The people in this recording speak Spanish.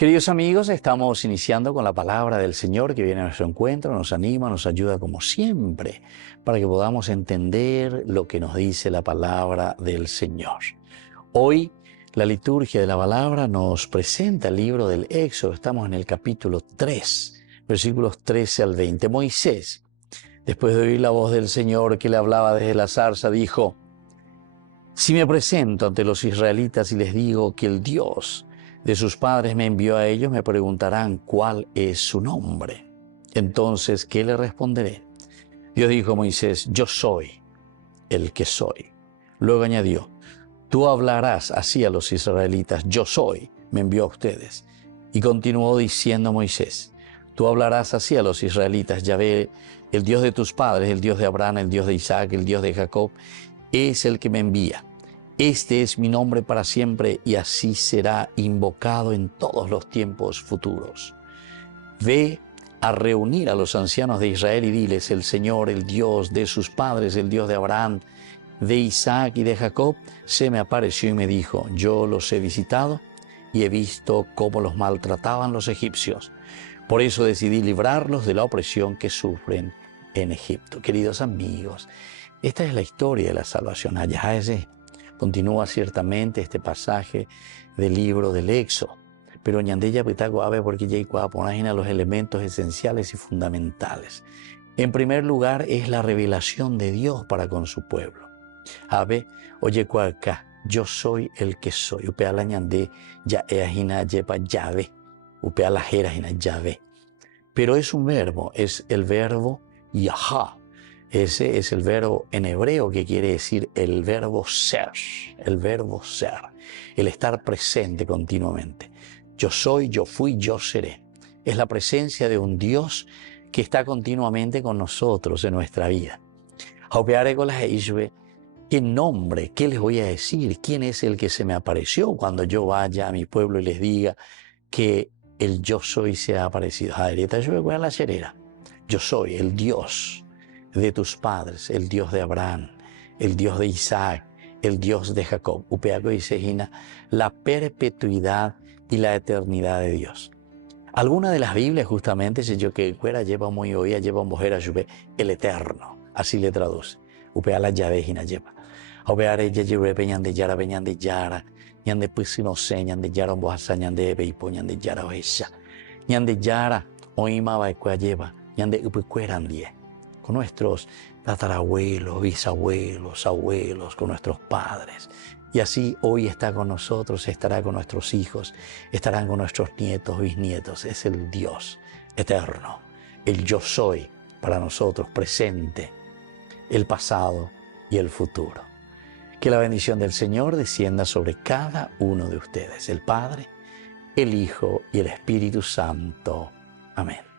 Queridos amigos, estamos iniciando con la palabra del Señor que viene a nuestro encuentro, nos anima, nos ayuda como siempre, para que podamos entender lo que nos dice la palabra del Señor. Hoy, la liturgia de la palabra nos presenta el libro del Éxodo. Estamos en el capítulo 3, versículos 13 al 20. Moisés, después de oír la voz del Señor que le hablaba desde la zarza, dijo: Si me presento ante los israelitas y les digo que el Dios de sus padres me envió a ellos, me preguntarán cuál es su nombre. Entonces, ¿qué le responderé? Dios dijo a Moisés: Yo soy el que soy. Luego añadió: Tú hablarás así a los israelitas: Yo soy, me envió a ustedes. Y continuó diciendo Moisés: Tú hablarás así a los israelitas: Yahvé, el Dios de tus padres, el Dios de Abraham, el Dios de Isaac, el Dios de Jacob, es el que me envía. Este es mi nombre para siempre y así será invocado en todos los tiempos futuros. Ve a reunir a los ancianos de Israel y diles: el Señor, el Dios de sus padres, el Dios de Abraham, de Isaac y de Jacob, se me apareció y me dijo: Yo los he visitado y he visto cómo los maltrataban los egipcios. Por eso decidí librarlos de la opresión que sufren en Egipto. Queridos amigos, esta es la historia de la salvación. Continúa ciertamente este pasaje del libro del Éxodo, pero ñandella pitago ave porque ya ponen los elementos esenciales y fundamentales. En primer lugar es la revelación de Dios para con su pueblo. Ave, oye cualca, yo soy el que soy. Upea la ñande ya eajina yepa llave. Upea la jerajina llave. Pero es un verbo, es el verbo yahá. Ese es el verbo en hebreo que quiere decir el verbo ser, el estar presente continuamente. Yo soy, yo fui, yo seré. Es la presencia de un Dios que está continuamente con nosotros en nuestra vida. ¿Qué nombre? ¿Qué les voy a decir? ¿Quién es el que se me apareció cuando yo vaya a mi pueblo y les diga que el yo soy se ha aparecido? Yo soy el Dios de tus padres, el Dios de Abraham, el Dios de Isaac, el Dios de Jacob. Upeaco y Sejina, la perpetuidad y la eternidad de Dios. Alguna de las Biblias justamente, si yo que fuera lleva muy oía, lleva mujer a Juve, el eterno, así le traduce. Upea la llave jina lleva. Opeare ya lleve peñan de yara, ñan de pisino se, ñan de yara, boasa, ñan de beipo, ñan de yara oesha, ñan de yara, oima baikua lleva, ñan de upecueran die. Con nuestros tatarabuelos, bisabuelos, abuelos, con nuestros padres. Y así hoy está con nosotros, estará con nuestros hijos, estarán con nuestros nietos, bisnietos. Es el Dios eterno, el yo soy para nosotros, presente, el pasado y el futuro. Que la bendición del Señor descienda sobre cada uno de ustedes, el Padre, el Hijo y el Espíritu Santo. Amén.